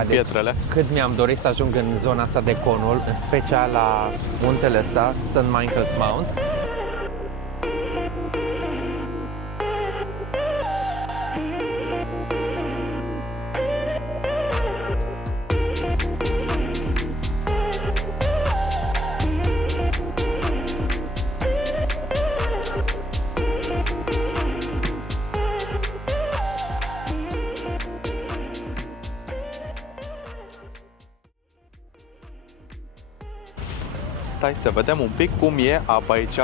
puțin pietrele. Cât mi-am dorit să ajung în zona asta de Cornwall, în special la muntele ăsta, St. Michael's Mount. Stai să vedem un pic cum e apa aici.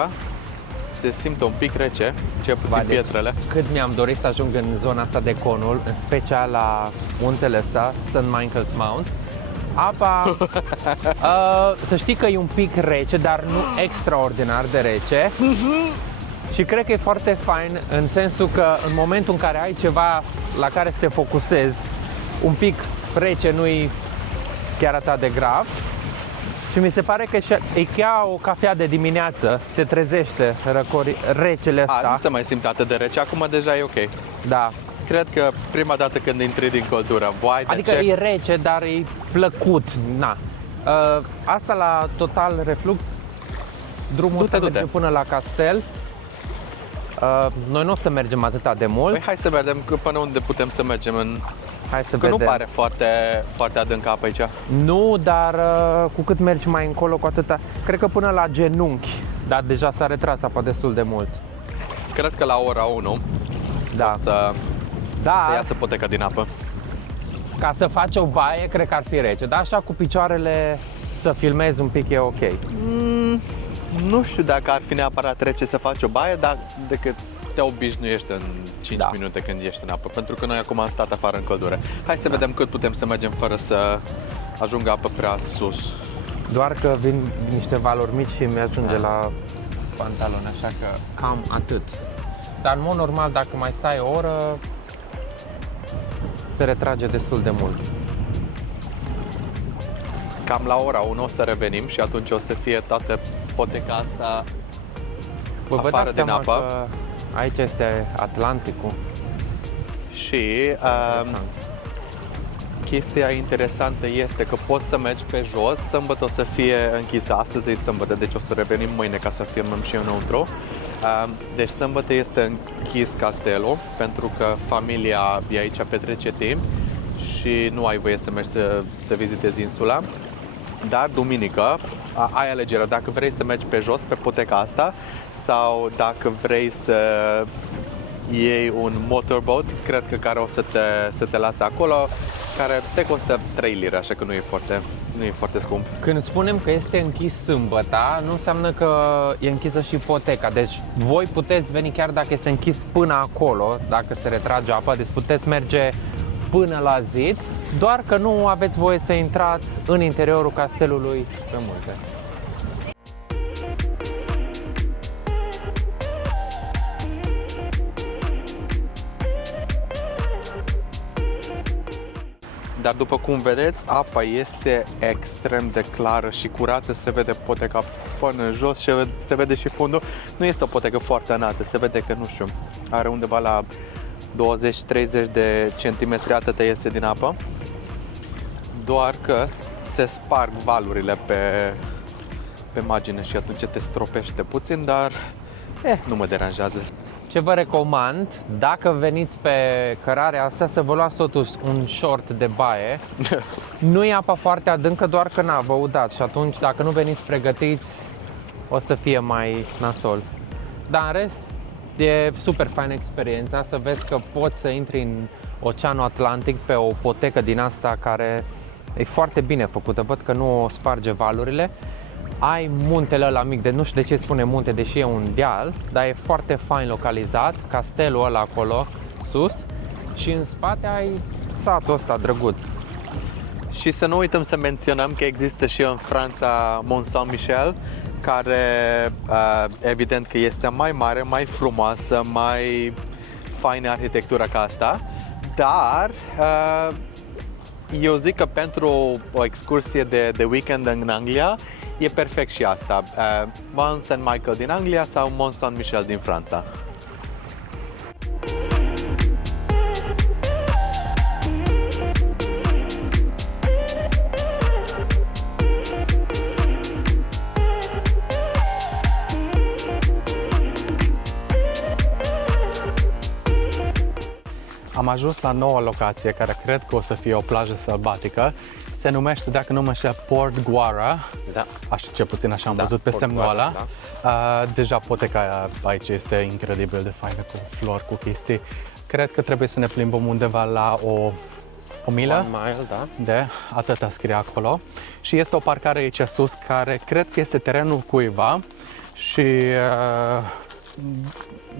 Se simte un pic rece, cel puțin pietrele. Cât mi-am dorit să ajung în zona asta de Cornwall, în special la muntele ăsta, St. Michael's Mount. Apa, să știi că e un pic rece, dar nu extraordinar de rece. Și cred că e foarte fain în sensul că în momentul în care ai ceva la care să te focusezi, un pic rece nu-i chiar atât de grav. Și mi se pare că e chiar o cafea de dimineață, te trezește recele ăsta. Nu se mai simte atât de rece, acum deja e ok. Da. Cred că prima dată când intri din căldură, adică e rece, dar e plăcut. Na. Asta la Total Reflux, drumul ăsta merge până la castel. Noi nu o să mergem atât de mult. Păi hai să vedem până unde putem să mergem în... Hai să că vedem. Nu pare foarte, foarte adânc apa aici. Nu, dar cu cât mergi mai încolo, cu atâta. Cred că până la genunchi, dar deja s-a retras apa destul de mult. Cred că la ora 1 da. o să iasă poteca din apă. Ca să faci o baie, cred că ar fi rece, dar așa cu picioarele să filmezi un pic e ok. Nu știu dacă ar fi neapărat rece să faci o baie, dar decât te obișnuiești în 5 minute când ești în apă, pentru că noi acum am stat afară în căldură. Hai să vedem cât putem să mergem fără să ajungă apă prea sus. Doar că vin niște valori mici și mi-ajunge la pantaloni, așa că cam atât. Dar în mod normal, dacă mai stai o oră, se retrage destul de mult. Cam la ora 1 o să revenim și atunci o să fie toată poteca asta afară din apă. Că aici este Atlanticul. Și chestia interesantă este că poți să mergi pe jos, sâmbătă o să fie închisă, astăzi e sâmbătă, deci o să revenim mâine ca să filmăm și înăuntru. Deci sâmbătă este închis castelul, pentru că familia de aici petrece timp și nu ai voie să mergi să vizitezi insula. Dar duminică ai alegerea dacă vrei să mergi pe jos, pe poteca asta, sau dacă vrei să iei un motorboat, cred că care o să te lasă acolo, care te costă 3 lire, așa că nu e foarte scump. Când spunem că este închis sâmbăta, nu înseamnă că e închisă și ipoteca. Deci voi puteți veni chiar dacă este închis până acolo, dacă se retrage apa, deci puteți merge până la zid, doar că nu aveți voie să intrați în interiorul castelului pe munte. Dar după cum vedeți, apa este extrem de clară și curată, se vede poteca până în jos și se vede și fundul. Nu este o potecă foarte înaltă, se vede că, nu știu, are undeva la 20-30 de centimetri, atât iese din apă. Doar că se sparg valurile pe margine și atunci te stropește puțin, dar nu mă deranjează. Ce vă recomand, dacă veniți pe cărarea asta, să vă luați totuși un short de baie. Nu e apa foarte adâncă, doar că vă udați și atunci, dacă nu veniți pregătiți, o să fie mai nasol. Dar în rest, e super faină experiența, să vezi că poți să intri în Oceanul Atlantic pe o potecă din asta care e foarte bine făcută. Văd că nu o sparge valurile. Ai muntele ăla mic, de nu știu de ce spune munte, deși e un deal, dar e foarte fain localizat, castelul ăla acolo sus și în spate ai satul ăsta drăguț. Și să nu uităm să menționăm că există și în Franța Mont Saint-Michel, care evident că este mai mare, mai frumoasă, mai faină arhitectura ca asta, dar eu zic că pentru o excursie de weekend în Anglia e perfect și asta, Mont Saint-Michel din Anglia sau Mont Saint-Michel din Franța. ajuns la noua locație, care cred că o să fie o plajă sălbatică. Se numește, dacă nu mă înșel, Port Guara. Da. Ce puțin așa am văzut pe Port semnul Guara, ăla. Deja poteca aici este incredibil de faină, cu flori, cu chestii. Cred că trebuie să ne plimbăm undeva la o milă. 1 mile, da. De atâta scrie acolo. Și este o parcare aici sus, care cred că este terenul cuiva și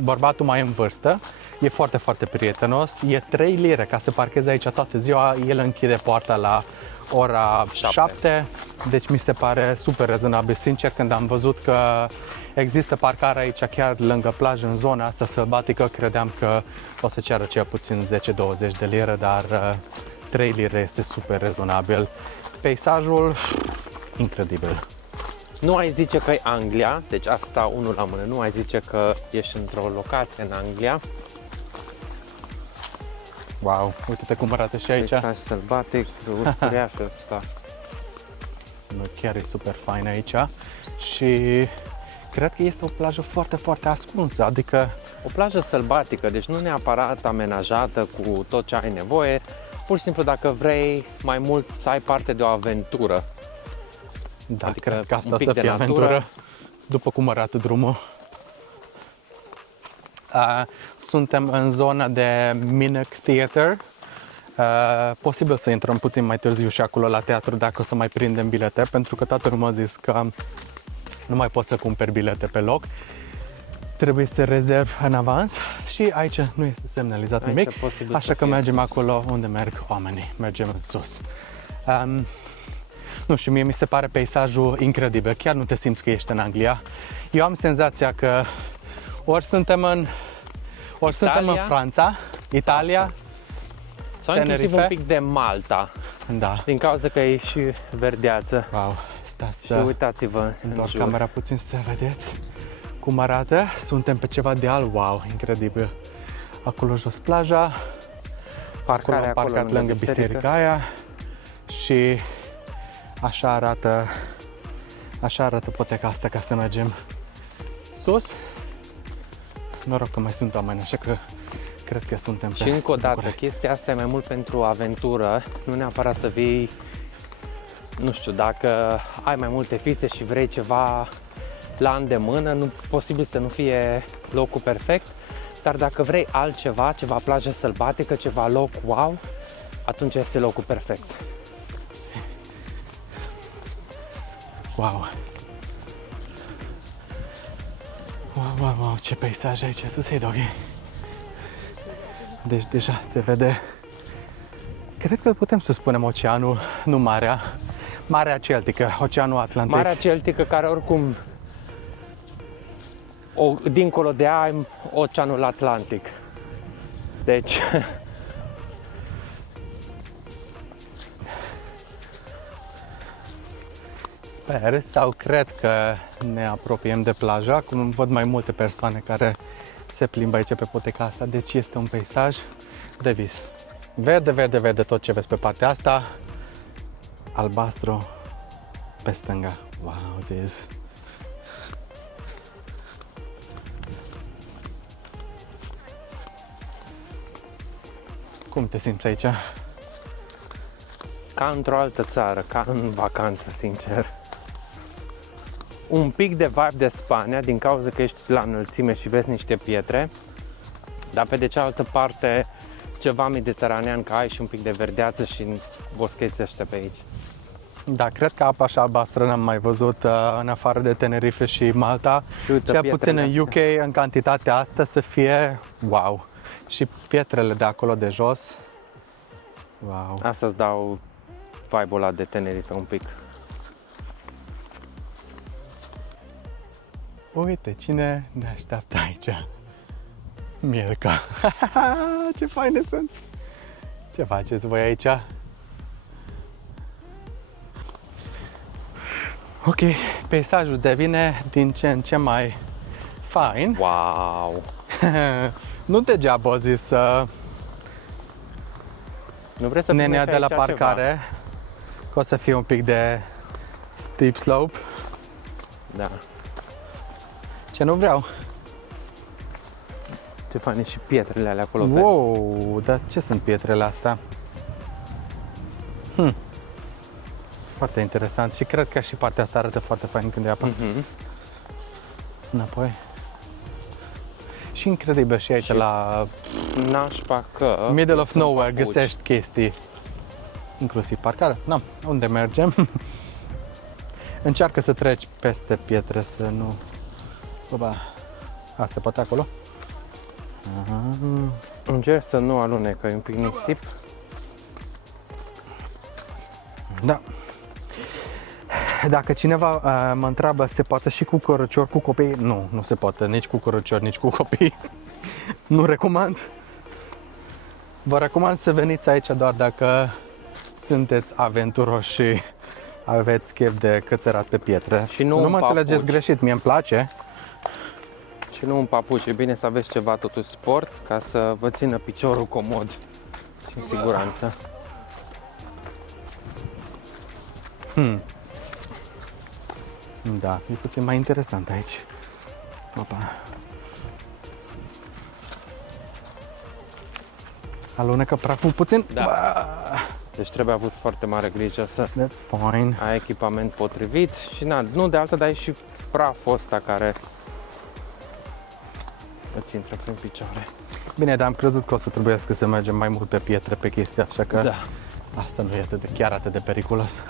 bărbatul mai în vârstă. E foarte, foarte prietenos. E 3 lire ca să parchezi aici toată ziua. El închide poarta la ora 7. Deci mi se pare super rezonabil. Sincer, când am văzut că există parcare aici chiar lângă plajă, în zona asta sălbatică, credeam că o să ceară cel puțin 10-20 de lire, dar 3 lire este super rezonabil. Peisajul, incredibil. Nu ai zice că e Anglia, deci asta unul la mână, nu ai zice că ești într-o locație în Anglia. Wow, uite-te cum arată și aici. Peisaj sălbatic, uriaș ăsta. Nu, chiar e super fain aici și cred că este o plajă foarte, foarte ascunsă, adică O plajă sălbatică, deci nu neapărat amenajată cu tot ce ai nevoie, pur și simplu dacă vrei mai mult să ai parte de o aventură. da, Adică cred că asta un o pic să de fie natură. aventură, după cum arată drumul. Suntem în zona de Minnock Theatre. Posibil să intrăm puțin mai târziu și acolo la teatru dacă o să mai prindem bilete, pentru că toată lumea a zis că nu mai poți să cumperi bilete pe loc. Trebuie să rezervi în avans și aici nu este semnalizat Aici nimic, posibil așa să că fie mergem sus. acolo unde merg oamenii, mergem în sus. Nu știu, mie mi se pare peisajul incredibil, chiar nu te simți că ești în Anglia. Eu am senzația că ori suntem în Franța, Italia, Sau inclusiv Tenerife. un pic de Malta, da. din cauza că e și verdeață. Wow, stați Și să uitați-vă în întorc jur. camera puțin să vedeți cum arată. Suntem pe ceva deal, wow, incredibil. Acolo jos plaja, acolo Parcarea am parcat acolo lângă biserica aia și așa arată poteca asta ca să mergem sus. Noroc că mai sunt oameni, așa că cred că suntem pe Și încă o dată, corect. chestia asta e mai mult pentru aventură, nu neapărat să vii, nu știu, dacă ai mai multe fițe și vrei ceva la îndemână, nu posibil să nu fie locul perfect, dar dacă vrei altceva, ceva plajă sălbatică, ceva loc wow, atunci este locul perfect. Wow. Wow, ce peisaj aici sus, hei, doggy. Deci deja se vede. Cred că putem să spunem oceanul, nu marea. Marea Celtică, Oceanul Atlantic. Marea Celtică, care oricum dincolo de ea ai Oceanul Atlantic. Deci Sper sau cred că ne apropiem de plajă. Acum văd mai multe persoane care se plimbă aici pe poteca asta, deci este un peisaj de vis. Verde tot ce vezi pe partea asta, albastru pe stânga. Wow, zis. Cum te simți aici? ca într-o altă țară, ca în vacanță, sincer. Un pic de vibe de Spania, din cauza că ești la înălțime și vezi niște pietre, dar pe de cealaltă parte ceva mediteranean, că ai și un pic de verdeață și boscheți ăștia pe aici. Da, cred că apa așa albastră n-am mai văzut în afară de Tenerife și Malta. Și uite, Cel puțin în pietrele UK, în cantitatea asta, să fie wow. Și pietrele de acolo de jos. Wow. Asta îți dau vibe-ul ăla de Tenerife un pic. Uite, cine ne așteaptă aici? Mielca. Ce faine sunt! Ce faceți voi aici? Ok, peisajul devine din ce în ce mai fain. Wow! Nu degeaba a zis Nu vrei să nenea filmezi de la aici parcare că o să fie un pic de steep slope. Ceva? Da. Ce nu vreau. Ce faine și pietrele alea acolo. Wow, dar ce sunt pietrele astea? Foarte interesant și cred că și partea asta arată foarte fain când e apa. Înapoi. Și incredibil și aici la Nașpa că... middle of sunt nowhere papuci. găsești chestii. Inclusiv parcare. Na, unde mergem? Încearcă să treci peste pietre, să nu... Oba. A, se poate acolo? Aha. Încerc să nu alunecă, e un pic nisip. Da. Dacă cineva mă întreabă, se poate și cu cărăciori cu copii? Nu, nu se poate, nici cu cărăciori, nici cu copii. Nu recomand. Vă recomand să veniți aici doar dacă sunteți aventuroși și aveți chef de cățărat pe pietre. Și nu Să nu în mă înțelegeți papuci. greșit, mie îmi place. Și nu un papuci, e bine să aveți ceva totuși sport ca să vă țină piciorul comod și în siguranță. Da, e puțin mai interesant aici. Opa. Alunecă praful puțin? Da. Deci trebuie avut foarte mare grijă să That's fine. ai echipament potrivit și nu de altă, dar ai și praful ăsta care îți intră prin picioare. Bine, dar am crezut că o să trebuiască să mergem mai mult pe pietre, pe chestii, așa că Da. asta nu e chiar atât de periculos.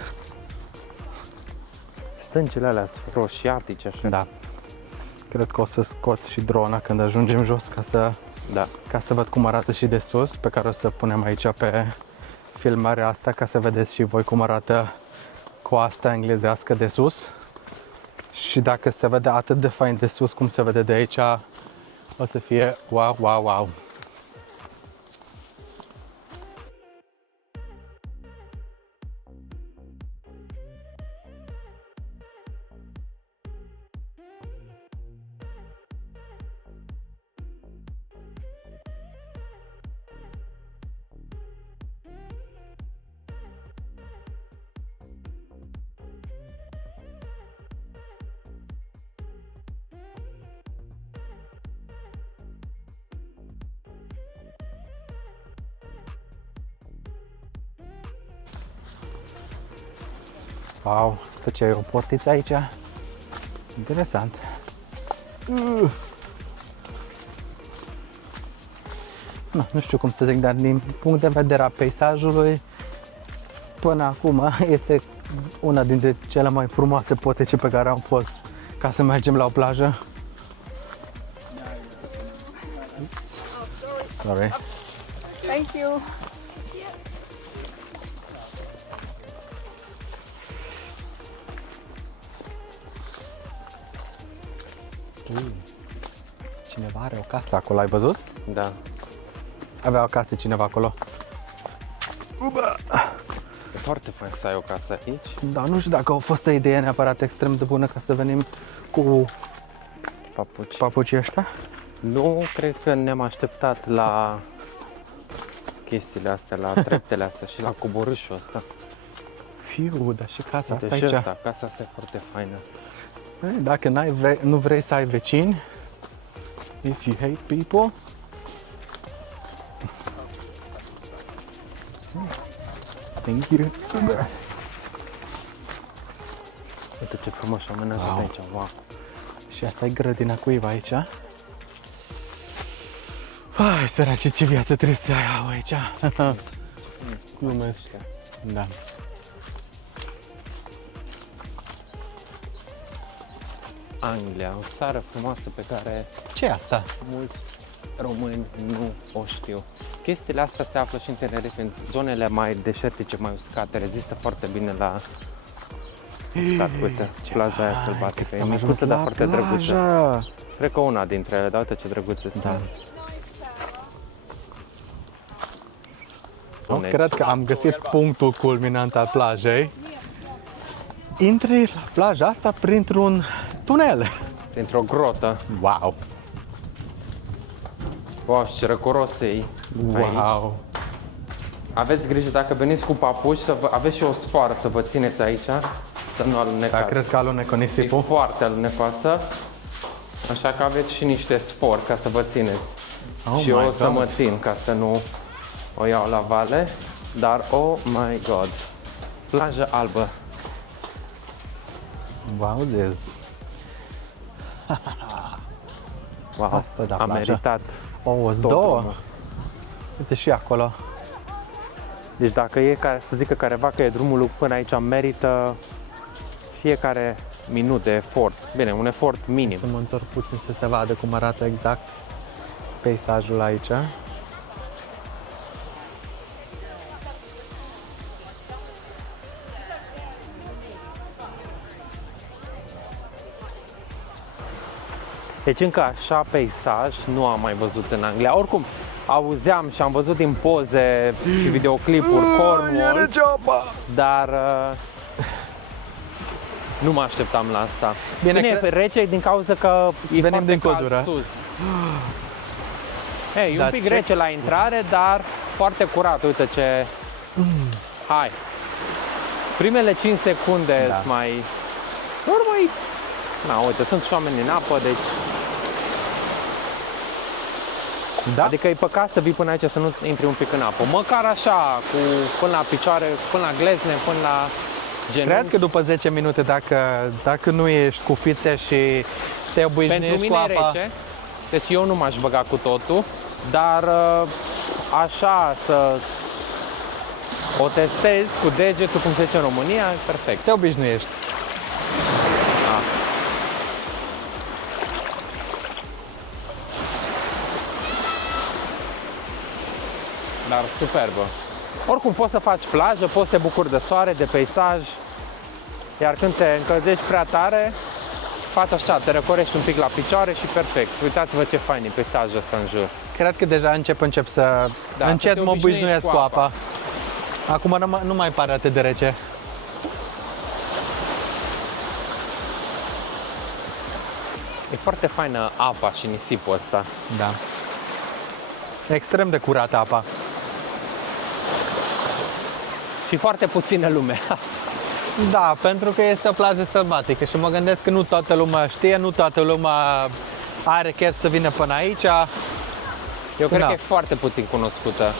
Stâncile alea sunt roșiatice așa. Da. Cred că o să scot și drona când ajungem jos Da. ca să văd cum arată și de sus, pe care o să punem aici pe filmarea asta, ca să vedeți și voi cum arată coasta englezească de sus. Și dacă se vede atât de fain de sus cum se vede de aici, o să fie wow, wow, wow. Wow, stă ce e o portiță aici. Interesant. Nu știu cum să zic, dar din punct de vedere a peisajului, până acum este una dintre cele mai frumoase poteci pe care am fost ca să mergem la o plajă. Sorry. Thank you. Cineva are o casă acolo, ai văzut? Da. Avea o casă cineva acolo. E foarte fain să ai o casă aici. Dar nu știu dacă a fost o idee neapărat extrem de bună ca să venim cu Papuci. papucii ăștia. Nu cred că ne-am așteptat la chestiile astea, la treptele astea și la coborâșul ăsta. Fiu, dar și casa asta Deci aici. asta, casa asta e foarte faină. Dacă nu vrei să ai vecini, if you hate people, thank you. Uite ce frumos am amenajat Wow. aici, wow. Și asta e grădina cuiva aici. Ai, săraci, ce viață tristă au aici. Glumesc. Da. Anglia, o țară frumoasă pe care Ce e asta? mulți români nu o știu. Chestiile astea se află și în Tenerife, în zonele mai deșertice, mai uscate. Rezistă foarte bine la uscat. Uite, plaja aia sălbatică. E micuță, dar foarte drăguță. Cred că una dintre ele, dar uite ce drăguțe Da. sunt. Nu, Deci, cred că am găsit punctul culminant al plajei. Intri la plaja asta printr-un tunel. Printr-o grotă. Wow! Wow, și ce răcoros e aici. Wow! Aveți grijă dacă veniți cu papuci, aveți și o sfoară să vă țineți aici, să nu Dar alunecați. crezi că alunecă E nisipul? foarte alunecoasă, așa că aveți și niște sfor ca să vă țineți. Oh și eu my o să God. mă țin ca să nu o iau la vale. Dar, oh my god, plajă albă. Wowzers. Wow, Asta da, a plajă. meritat. O, sunt tot două. drumul. Uite și acolo. Deci dacă e să zică careva că e drumul lui până aici, merită fiecare minut de efort. Bine, un efort minim. Să mă întorc puțin să se vadă cum arată exact peisajul aici. Deci încă așa peisaj nu am mai văzut în Anglia. Oricum, auzeam și am văzut din poze și videoclipuri Cornwall, dar nu mă așteptam la asta. Bine, Bine, e rece din cauza că e Venim foarte din cald pădure. sus. Ei, e Dar un pic ce- rece la intrare, dar foarte curat. Uite ce... Hai! Primele 5 secunde Da. mai... Urmă-i... Na, uite, sunt și oameni în apă, deci... Da? Adică e păcat să vii până aici să nu intri un pic în apă. Măcar așa, până la picioare, până la glezne, până la genunchi. Cred că după 10 minute, dacă nu ești cu fițe și te Pentru obișnuiești mine cu e apa, rece, deci eu nu m-aș băga cu totul, dar așa să o testez cu degetul, cum se zice în România, e perfect. te obișnuiești. Dar superbă. Oricum poți să faci plajă, poți să te bucuri de soare, de peisaj, iar când te încălzești prea tare, faci așa, te răcorești un pic la picioare și perfect. Uitați-vă ce fain e peisajul ăsta în jur. Cred că deja încep să... Da, încet să te mă obișnuiesc obișnuiești cu cu apa. Acum nu mai pare atât de rece. E foarte faină apa și nisipul ăsta. Da. Extrem de curată apa. Și foarte puțină lume. Da, pentru că este o plajă sălbatică și mă gândesc că nu toată lumea știe, nu toată lumea are chef să vină până aici. Eu cred Da. că e foarte puțin cunoscută.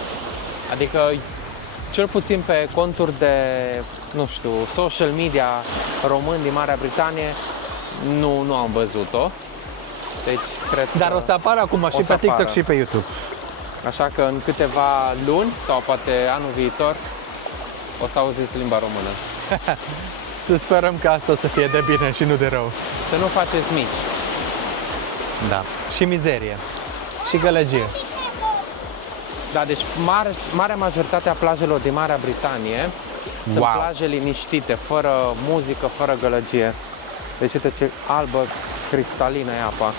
Adică, cel puțin pe conturi de, nu știu, social media români din Marea Britanie, nu am văzut-o. Deci, cred Dar că... o să apară acum și să pe TikTok apară. și pe YouTube. Așa că în câteva luni, sau poate anul viitor, o să auziți limba română. Să sperăm că asta o să fie de bine și nu de rău. Să nu faceți mici. Da. Și mizerie. Și gălăgie. Da, deci marea majoritate a plajelor din Marea Britanie sunt Wow. plaje liniștite, fără muzică, fără gălăgie. Deci uite ce albă cristalină e apa.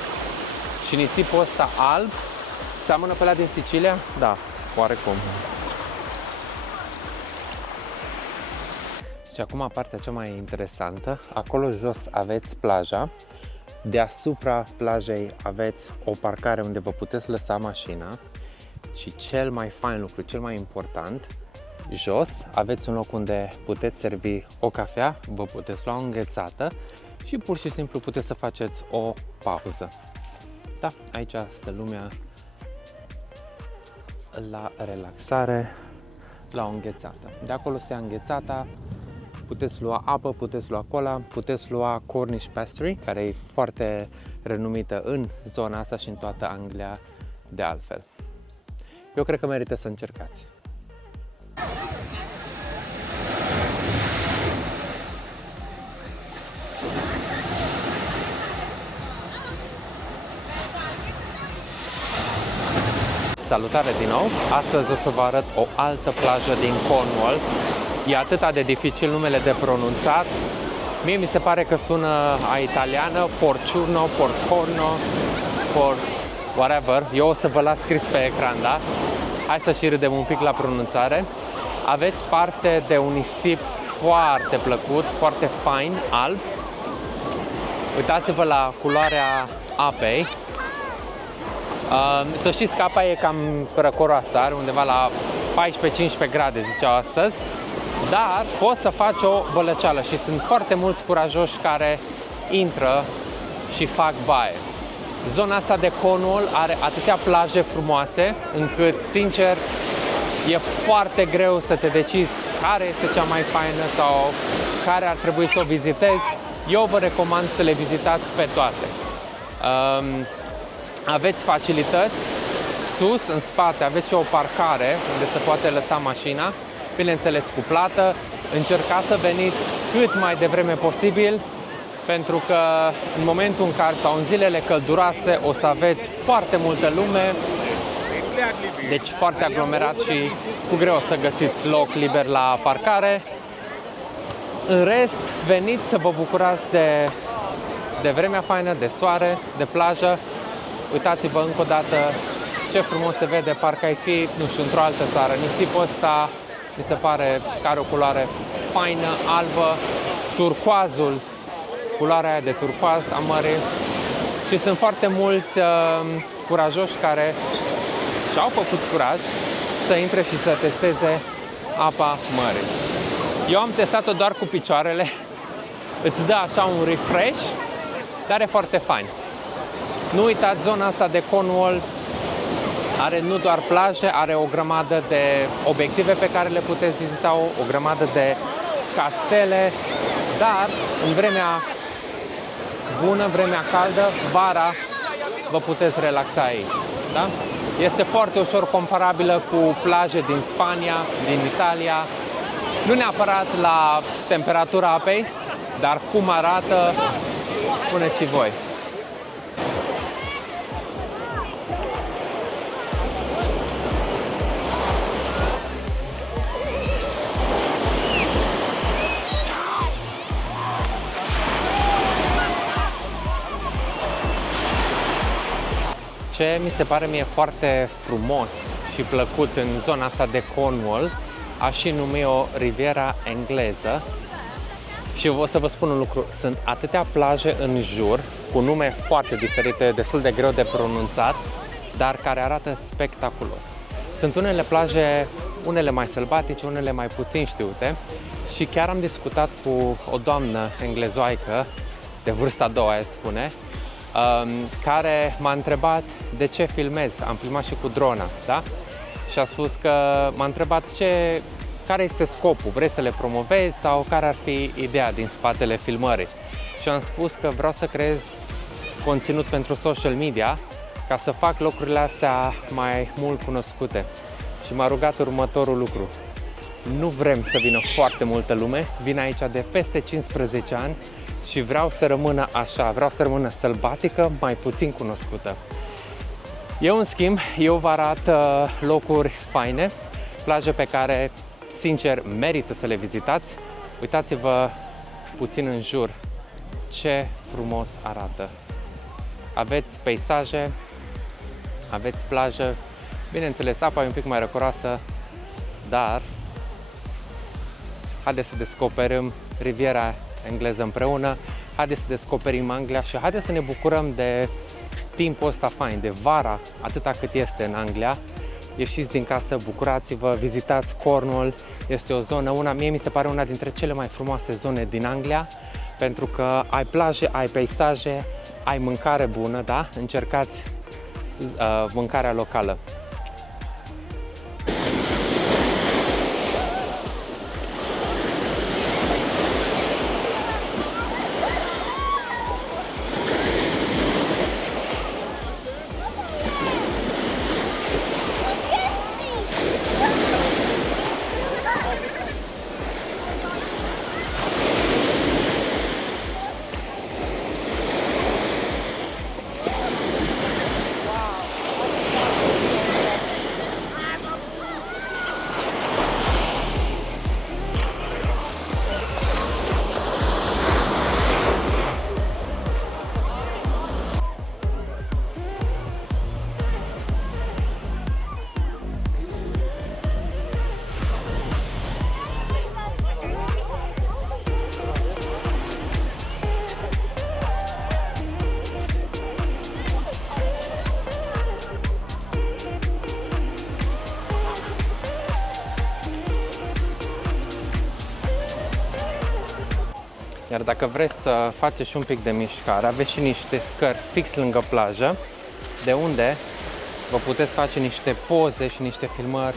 Și nisipul ăsta alb seamănă pe ăla din Sicilia? Da, oarecum. Și acum partea cea mai interesantă. Acolo jos aveți plaja. Deasupra plajei aveți o parcare unde vă puteți lăsa mașina. Și cel mai fain lucru, cel mai important, jos aveți un loc unde puteți servi o cafea, vă puteți lua o înghețată și pur și simplu puteți să faceți o pauză. Da, aici stă lumea la relaxare, la o înghețată. De acolo se ia înghețata, puteți lua apă, puteți lua cola, puteți lua Cornish Pastry, care e foarte renumită în zona asta și în toată Anglia de altfel. Eu cred că merită să încercați. Salutare din nou! Astăzi o să vă arăt o altă plajă din Cornwall. E atâta de dificil numele de pronunțat. Mie mi se pare că sună a italiană, Porciurno, Porcorno, whatever. Eu o să vă las scris pe ecran, da? Hai să și râdem un pic la pronunțare. Aveți parte de un nisip foarte plăcut, foarte fain, alb. Uitați-vă la culoarea apei. Să știți că apa e cam răcoroasă, are undeva la 14-15 grade, ziceau astăzi. Dar poți să faci o bălăceală și sunt foarte mulți curajoși care intră și fac baie. Zona asta de Cornwall are atâtea plaje frumoase încât, sincer, e foarte greu să te decizi care este cea mai faină sau care ar trebui să o vizitezi. Eu vă recomand să le vizitați pe toate. Aveți facilități, sus, în spate, aveți și o parcare unde se poate lăsa mașina, bineînțeles cu plată. Încercați să veniți cât mai devreme posibil, pentru că în momentul în care, sau în zilele călduroase, o să aveți foarte multă lume, deci foarte aglomerat și cu greu să găsiți loc liber la parcare. În rest, veniți să vă bucurați de vremea faină, de soare, de plajă. Uitați-vă încă o dată ce frumos se vede, parcă ai fi, nu știu, într-o altă țară. Nisipul ăsta mi se pare că are o culoare faină, albă, turcoazul, culoarea aia de turcoaz a mării. Și sunt foarte mulți curajoși care și-au făcut curaj să intre și să testeze apa mării. Eu am testat-o doar cu picioarele, îți dă așa un refresh, dar e foarte fain. Nu uitați, zona asta de Cornwall are nu doar plaje, are o grămadă de obiective pe care le puteți vizita, o grămadă de castele, dar în vremea bună, vremea caldă, vara, vă puteți relaxa aici. Da? Este foarte ușor comparabilă cu plaje din Spania, din Italia, nu neapărat la temperatura apei, dar cum arată, spuneți și voi. Ce mi se pare mie foarte frumos și plăcut în zona asta de Cornwall, aș și numi o riviera engleză. Și o să vă spun un lucru, sunt atâtea plaje în jur, cu nume foarte diferite, destul de greu de pronunțat, dar care arată spectaculos. Sunt unele plaje, unele mai sălbatice, unele mai puțin știute, și chiar am discutat cu o doamnă englezoaică, de vârsta a doua, spune, care m-a întrebat de ce filmez. Am filmat și cu drona, da? Și a spus că m-a întrebat care este scopul, vrei să le promovezi sau care ar fi ideea din spatele filmării. Și am spus că vreau să creez conținut pentru social media ca să fac lucrurile astea mai mult cunoscute. Și m-a rugat următorul lucru. Nu vrem să vină foarte multă lume, vin aici de peste 15 ani și vreau să rămână așa, vreau să rămână sălbatică, mai puțin cunoscută. Eu, în schimb, vă arăt locuri faine, plaje pe care, sincer, merită să le vizitați. Uitați-vă puțin în jur ce frumos arată. Aveți peisaje, aveți plajă, bineînțeles, apa e un pic mai răcoroasă, dar haideți să descoperim riviera engleză împreună, haideți să descoperim Anglia și haideți să ne bucurăm de timpul ăsta fain, de vara, atâta cât este în Anglia. Ieșiți din casă, bucurați-vă, vizitați Cornwall, este o zonă, mie mi se pare una dintre cele mai frumoase zone din Anglia, pentru că ai plaje, ai peisaje, ai mâncare bună, da? Încercați mâncarea locală. Iar dacă vreți să faceți un pic de mișcare, aveți și niște scări fix lângă plajă, de unde vă puteți face niște poze și niște filmări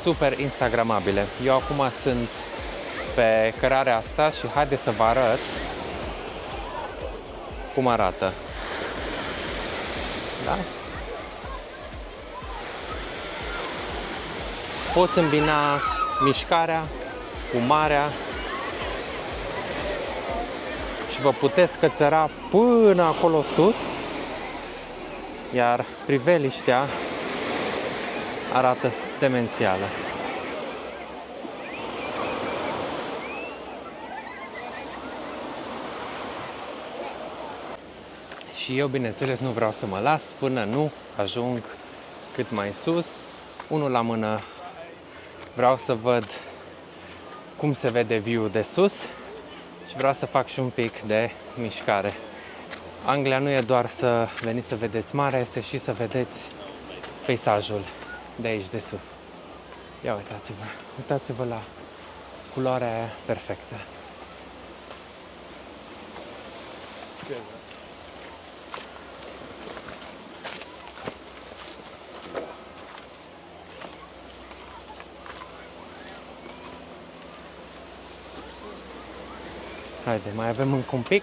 super instagramabile. Eu acum sunt pe cărarea asta și haideți să vă arăt cum arată. Da? Poți îmbina mișcarea cu marea și vă puteți cățăra până acolo sus, iar priveliștea arată demențială. Și eu, bineînțeles, nu vreau să mă las până nu ajung cât mai sus. Unul la mână, vreau să văd cum se vede view de sus și vreau să fac și un pic de mișcare. Anglia nu e doar să veniți să vedeți marea, este și să vedeți peisajul de aici, de sus. Ia uitați-vă, uitați-vă la culoarea aia perfectă. Haide, mai avem încă un pic.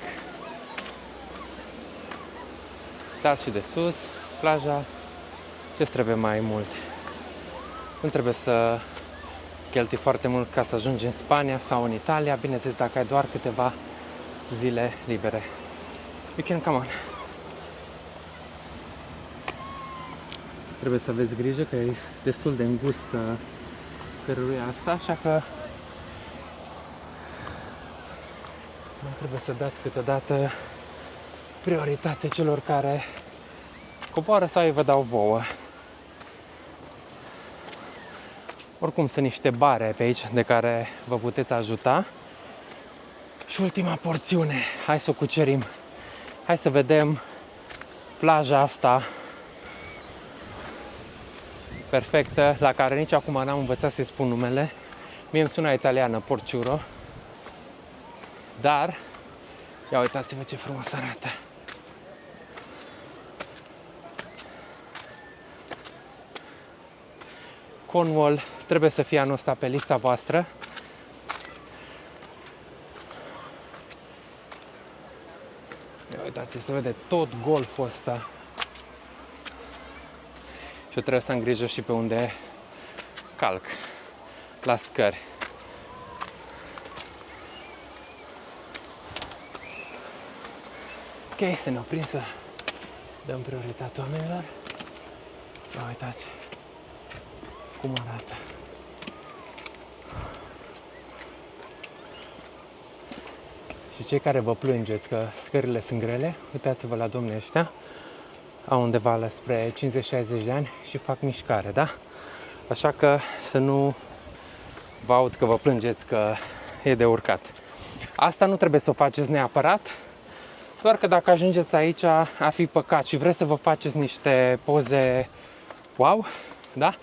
Dar și de sus, plaja. Ce-ți trebuie mai mult? Nu trebuie să cheltui foarte mult ca să ajungi în Spania sau în Italia. Bineînțeles, dacă ai doar câteva zile libere. You can come on. Trebuie să aveți grijă că e destul de îngustă căruia asta, așa că nu trebuie să dați câteodată prioritate celor care coboară sau îi vă dau vouă. Oricum sunt niște bare pe aici de care vă puteți ajuta. Și ultima porțiune, hai să o cucerim. Hai să vedem plaja asta perfectă, la care nici acum n-am învățat să-i spun numele. Mie îmi sună italiană, Porciuro. Dar, ia uitați-vă ce frumos arată. Cornwall trebuie să fie anul ăsta pe lista voastră. Ia uitați, se vede tot golful ăsta. Și eu trebuie să am grijă și pe unde calc, la scări. Ok, să ne oprim să dăm prioritate oamenilor. Ia uitați cum arată. Și cei care vă plângeți că scările sunt grele, uitați-vă la domnii ăștia. Au undeva spre 50-60 de ani și fac mișcare, da? Așa că să nu vă aud că vă plângeți că e de urcat. Asta nu trebuie să o faceți neapărat, doar că dacă ajungeți aici ar fi păcat și vreți să vă faceți niște poze wow, da?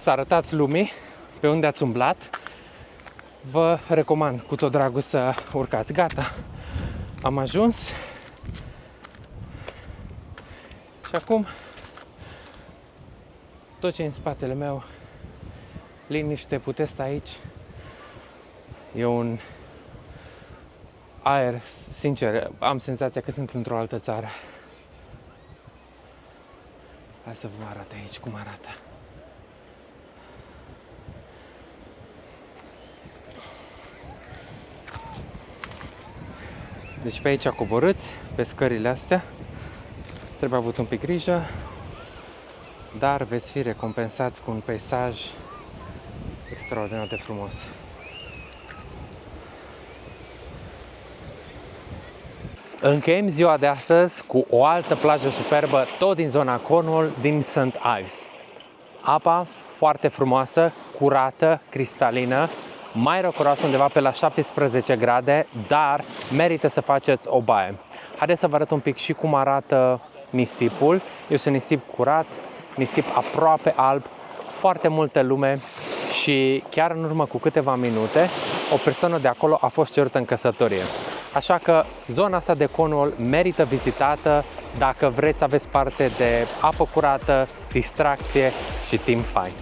Să arătați lumii pe unde ați umblat, vă recomand cu tot dragul să urcați. Gata, am ajuns. Și acum, tot ce e în spatele meu, liniște, puteți sta aici. E un aer, sincer, am senzația că sunt într-o altă țară. Hai să vă arăt aici cum arată. Deci pe aici coborâți, pe scările astea. Trebuie avut un pic grijă, dar veți fi recompensați cu un peisaj extraordinar de frumos. Încheiem ziua de astăzi cu o altă plajă superbă, tot din zona Cornwall, din St. Ives. Apa foarte frumoasă, curată, cristalină, mai răcoroasă undeva pe la 17 grade, dar merită să faceți o baie. Haideți să vă arăt un pic și cum arată nisipul. Este un nisip curat, nisip aproape alb, foarte multă lume și chiar în urmă cu câteva minute o persoană de acolo a fost cerută în căsătorie. Așa că zona asta de Cornwall merită vizitată dacă vreți să aveți parte de apă curată, distracție și timp fain.